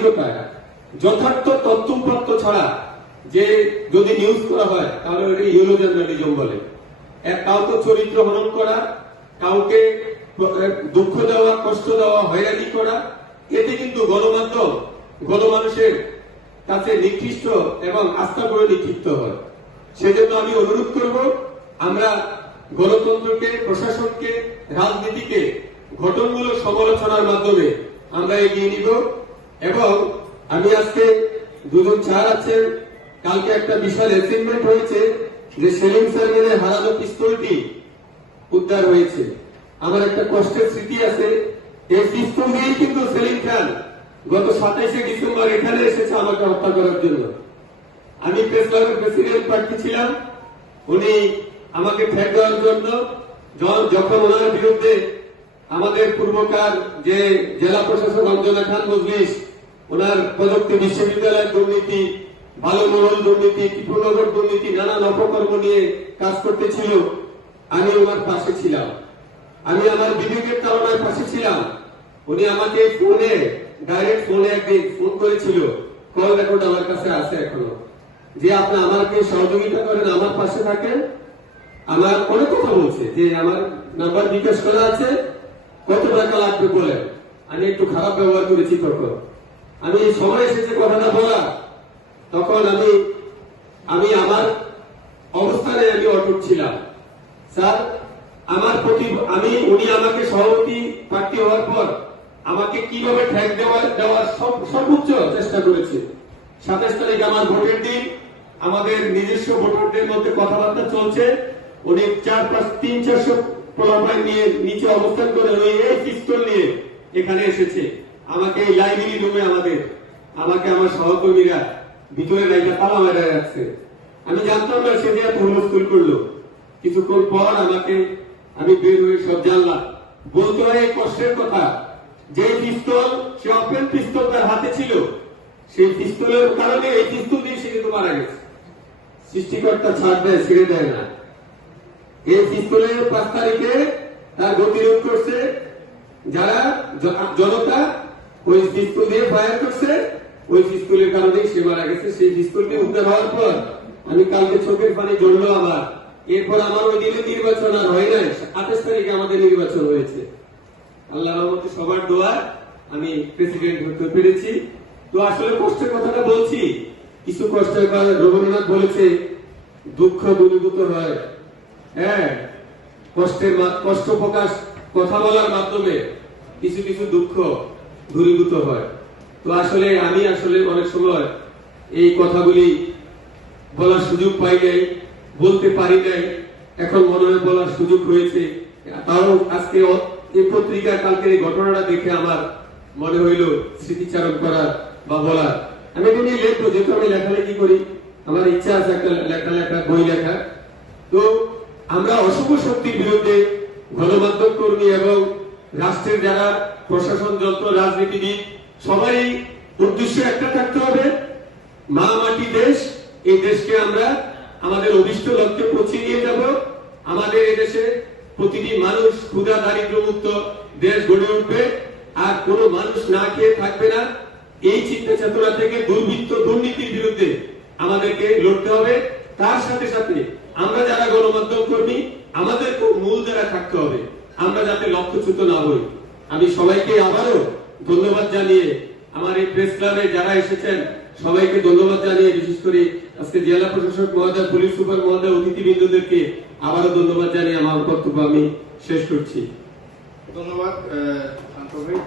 সাংবাদিকতায় যথার্থ তথ্যপত্র ছাড়া যে যদি নিউজ করা হয় তাহলে ওটা ইয়েলো জার্নালিজম বলে। কাউকে চরিত্র হনন করা, কাউকে দুঃখ দেওয়া, কষ্ট দেওয়া, হয়রানি করা, এতে কিন্তু গণমাধ্যম গণমানুষের কাছে নিকৃষ্ট এবং আস্থা করে নিক্ষিপ্ত হয়। সেজন্য আমি অনুরোধ করব, আমরা গণতন্ত্রকে, প্রশাসনকে, রাজনীতিকে ঘটনমূলক সমালোচনার মাধ্যমে আমরা এগিয়ে নিব। এবং আমি আজকে দুজন স্যার আছেন, কালকে একটা বিশাল অ্যাচিভমেন্ট হয়েছে যে সেলিম স্যারের হারানো পিস্তলটি উদ্ধার হয়েছে। আমার একটা কষ্টের স্মৃতি আছে, এই পিস্তল দিয়েই কিন্তু সেলিম খান গত 27শে ডিসেম্বর এখানে এসেছে আমাকে হত্যা করার জন্য। আমি প্রেস ক্লাবের প্রেসিডেন্ট প্রার্থী ছিলাম, উনি আমাকে ঠেক দেওয়ার জন্য যখন ওনার বিরুদ্ধে আমাদের পূর্বকার যে জেলা প্রশাসক অঞ্জনা খান মজলিস, ওনার প্রযুক্তি বিশ্ববিদ্যালয়ের দুর্নীতি, বালুমহল দুর্নীতি, টিপুনগর দুর্নীতি, নানান অপকর্ম নিয়ে কাজ করতেছিল, আমি ওনার পাশে ছিলাম। আমি আমার বিবেকের তাড়নায় পাশে ছিলাম। উনি আমাকে ফোনে, ডাইরেক্ট ফোনে একদিন ফোন করেছিল, কল রেকর্ড আমার কাছে আছে এখনো, যে আপনি আমাকে সহযোগিতা করেন, আমার পাশে থাকেন। আমার অনেক কথা বলছে যে আমার নাম্বার বিকাশ করা আছে, কত টাকা লাগবে বলেন। আমি একটু খারাপ ব্যবহার করেছি তখন। আমি সময় এসেছে কথাটা বলা, তখন আমি আমার অবস্থানে আমি অটুট ছিলাম। স্যার আমার প্রতি উনি আমাকে সভাপতি প্রার্থী হওয়ার পর আমাকে কিভাবে ঠেক দেওয়ার সর্বোচ্চ চেষ্টা করেছে। 27 তারিখ আমার ভোটের দিন, আমাদের নিজস্ব ভোটারদের মধ্যে কথাবার্তা চলছে, উনি 4-5-3-400 পোলাপাইন নিয়ে নিচে অবস্থান করে এই পিস্তল নিয়ে এখানে এসেছে। আমাকে এই লাইব্রেরি রুমে আমাকে আমার সহকর্মীরা ভিতরে রাইখা তালা মেরে রাখছে। আমি জানতাম না সে যে এত হুলস্থুল করলো। কিছুক্ষণ পর আমি বের হয়ে সব জানলাম। বলতে হয় এই কষ্টের কথা, যে পিস্তল, সে ওপেন পিস্তল তার হাতে ছিল, সেই পিস্তলের কারণে এই পিস্তল দিয়ে সে কিন্তু মারা গেছে। সৃষ্টিকর্তা ছাড় দেয়, ছেড়ে দেয় না। এই পিস্তলের 5 তারিখে তার গতিরোধ করছে যারা জনতা, ওই পিস্তল দিয়ে ফায়ার করছে, ওই পিস্তলের কারণেই সে মারা গেছে। সেই পিস্তলটি উদ্ধার হওয়ার পর আমি কালকে চোখের পানি জ্বললো আমার। এরপর আমার ওই দিনে নির্বাচন আর হয় নাই, 28 তারিখে আমাদের নির্বাচন হয়েছে। আল্লাহর রহমতে সবার দোয়া আমি প্রেসিডেন্ট হতে পেরেছি। তো আসলে কষ্টের কথাটা বলছি, কিছু কষ্টের কারণে রবীন্দ্রনাথ বলেছে দুঃখ দূরীভূত হয়। হ্যাঁ, কষ্ট প্রকাশ কথা বলার মাধ্যমে কিছু কিছু দুঃখ দূরীভূত হয়। তো আসলে আমি অনেক সময় এই কথাগুলি বলার সুযোগ পাই নাই, বলতে পারি নাই। এখন মনে হয় বলার সুযোগ হয়েছে। তাও আজকে এই পত্রিকার কালকের এই ঘটনাটা দেখে আমার মনে হইল স্মৃতিচারণ করার বা বলার। আমি এটা নিয়ে লিখবো, যেহেতু আমি লেখালেখি করি, আমার ইচ্ছা আছে একটা লেখা বই লেখা। তো আমরা অশুভ শক্তির বিরুদ্ধে গণমাধ্যম কর্মী এবং রাষ্ট্রের যারা প্রশাসন যন্ত্র, রাজনীতিবিদ, সবাই উদ্দেশ্য একটা থাকতে হবে, মা মাটি দেশ, এই দেশকে আমরা আমাদের অভিষ্ট লক্ষ্যে পৌঁছে নিয়ে যাব। আমাদের এদেশে প্রতিটি মানুষ ক্ষুধা দারিদ্র মুক্ত দেশ গড়ে উঠবে, আর কোনো মানুষ না খেয়ে থাকবে না। এই চিন্তা চেতনা থেকে দুর্বৃত্ত দুর্নীতির বিরুদ্ধে আমাদেরকে লড়তে হবে। তার সাথে সাথে আমরা যারা গণমাধ্যম কর্মী, আমাদের মূল দ্বারা থাকতে হবে, আমরা যাতে লক্ষ্যচ্যুত না হই। আমি সবাইকে আবারও ধন্যবাদ জানিয়ে, আমার এই প্রেস ক্লাবে যারা এসেছেন সবাইকে ধন্যবাদ জানিয়ে, বিশেষ করে আজকে জেলা প্রশাসক মহোদয়, পুলিশ সুপার মহোদয়, অতিথিবৃন্দদেরকে আবারও ধন্যবাদ জানিয়ে আমার বক্তব্য আমি শেষ করছি। ধন্যবাদ শান্ত ভাই।